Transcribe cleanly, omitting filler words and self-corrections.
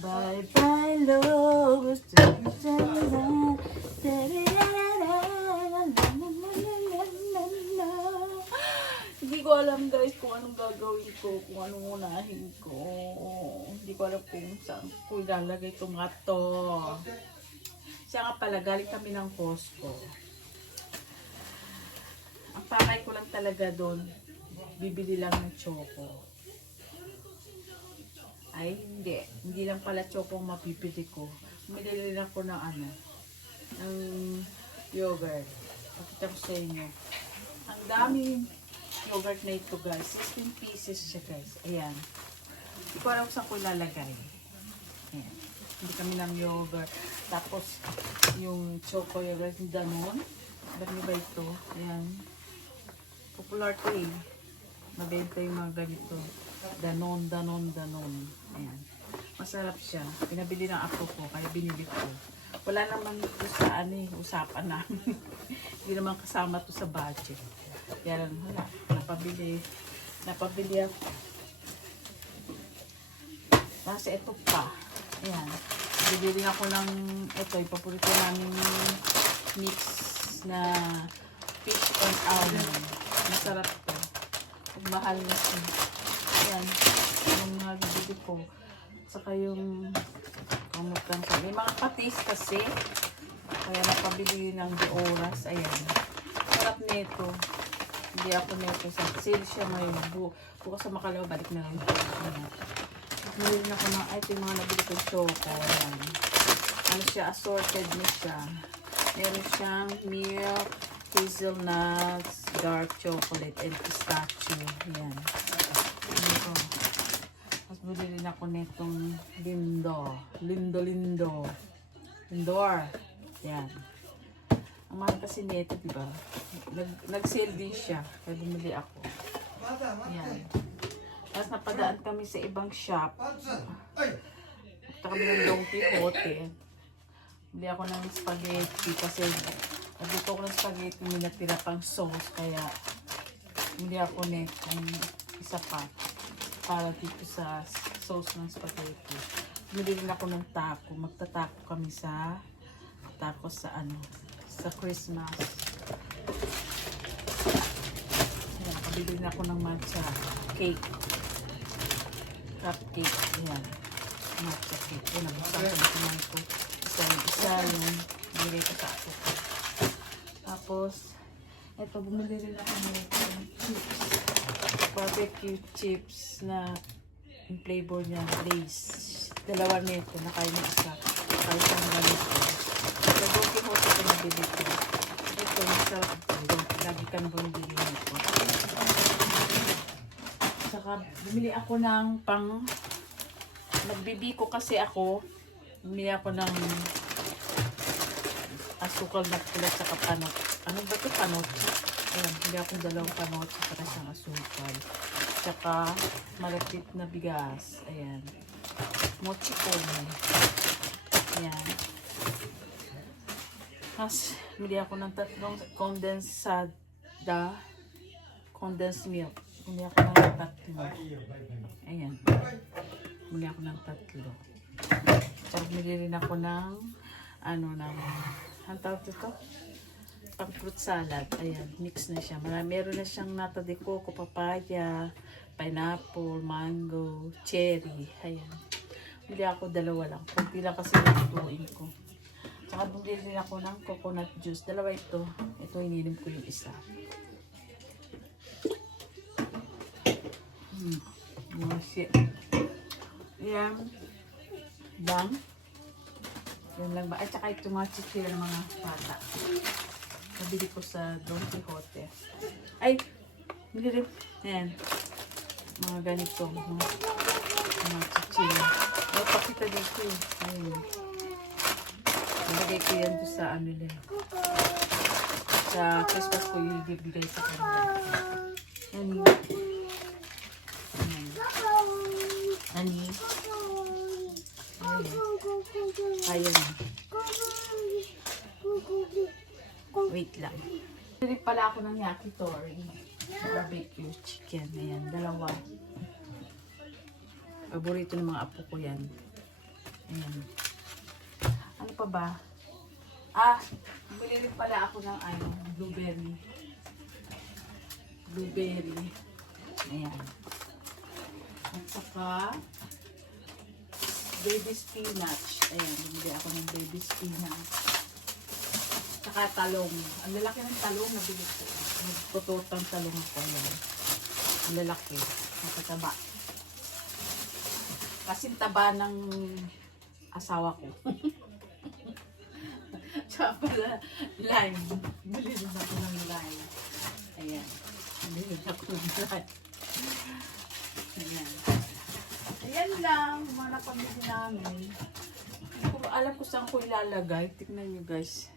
Bye bye love. Hindi ko alam guys kung anong gagawin ko, kung anong unahin ko. Hindi ko alam kung saan ko ilalagay itong mga to. Siya nga pala, galing kami ng Costco. Ang pakay ko lang talaga doon, bibili lang ng choco. Ay, hindi. Hindi lang pala choco ang mapipili ko. Bumili rin ako ng ng yogurt. Pakita ko sa inyo. Ang daming yogurt na ito guys. 16 pieces siya guys. Ayan. Hindi ko alam kung saan ko ilalagay. Ayan. Hindi kami ng yogurt. Tapos, yung choco yogurt, Danone. Alam niyo ba ito? Ayan. Popular to eh. Mabenta yung mga ganito. Danone. Ayan. Masarap siya. Pinabili ng apo ko, kaya binili ko. Wala naman ito sa usapan namin. Hindi naman kasama to sa budget. Yan, wala. Napabili ako. Nasa ito pa. Ayan. Bibili ako ng ito. Ipapulit ko namin mix na fish and almond. Masarap to. Mahal na siya. Ayan. Yung mga bibili ko. Saka yung kamutan ko. May mga patis kasi. Kaya napabili yun ng oras. Ayan. Sarap nito. Hindi ako nito. Sa sale siya ngayon. Bukas sa Makalawa, balik na lang. Ayan. Nabili na ko ng, ito yung mga nabili ko choco. Ayan. Ano siya, assorted na siya. Meron siyang milk, hazelnuts, dark chocolate, and pistachio. Ayan. Ito. Tapos bili rin ako nitong Lindor. Yan. Ang mahal kasi nito, diba? Nag-sale din siya. Kaya bumili ako. Yan. Tapos napadaan kami sa ibang shop. Punta kami ng Don Quijote. Bili ako ng spaghetti kasi nagluto ko ng spaghetti, may natira pang sauce. Kaya bili ako nitong isa pa para dito sa sauce ng spaghetti. Bili rin ako ng taco. Magtatako kami sa tacos sa sa Christmas. Ayan, kabili rin ako ng matcha cake. Cupcake. Ayan. Matcha cake. Ayan, nabuksan ko na kumain ko. Isa yung bili ko sa ako. Tapos, eto, bumili rin ako ng chips. Barbecue chips na yung flavor niya, Lay's. Dalawa nito, nakain ng isa. Nakain siyang ganito. Sa Don Quijote ko nabili ko. Ito, masarap ito. Lagi kang bumili nito. Saka, bumili ako ng nagbibiko kasi ako. Bumili ako ng asukal na pulat saka panot. Ano ba ito? Panot? Ayan, bumili ako dalawang panot saka siyang asukal. Saka, malapit na bigas. Ayan. Mochi ko. Ayan. Tapos, bili ako ng tatlong condensed milk. Bili ako ng tatlo. Ayan. Bili ako ng tatlo. Tapos, bili rin ako ng ang tawag ito? Pang fruit salad. Ayan, mix na siya. Meron na siyang nata de coco, papaya, pineapple, mango, cherry. Ayan. Bili ako dalawa lang. Kunti lang kasi lutuin ko. Saka bumili rin ako ng coconut juice. Dalawa ito. Ito ininom ko yung isa. Oh shit. Ayan. Bang. Yan lang ba? At saka ito mga chichira ng mga bata. Nabili ko sa Don Quijote. Ay! Bili rin. Ayan. Mga ganito. Mga chichira. Ay, pakita dito eh. Ayun. Nalagay ko yan doon sa sa Christmas ko yung ibibigay sa kanila. Ani. Ani. Ayun. Wait lang. Bili pala ako ng yakitori. Barbecue chicken. Ayan, dalawa. Paborito ng mga apo ko yan. Ayan. Ano pa ba? Bumili rin pala ako ng blueberry. Blueberry. Ayan. At saka, baby spinach. Ayan, bumili ako ng baby spinach. Saka talong. Ang lalaki ng talong na bili ko. Nagtututang talong ako. Ayan. Ang lalaki. Matataba. Kasing taba ng asawa ko. Tsaka pala, lime. Bili rin ako ng lime. Ayan. Bili rin ako ng lime. Ayan. Ayan lang, mga napamili namin. Kung alam ko saan ko ilalagay, tignan nyo guys.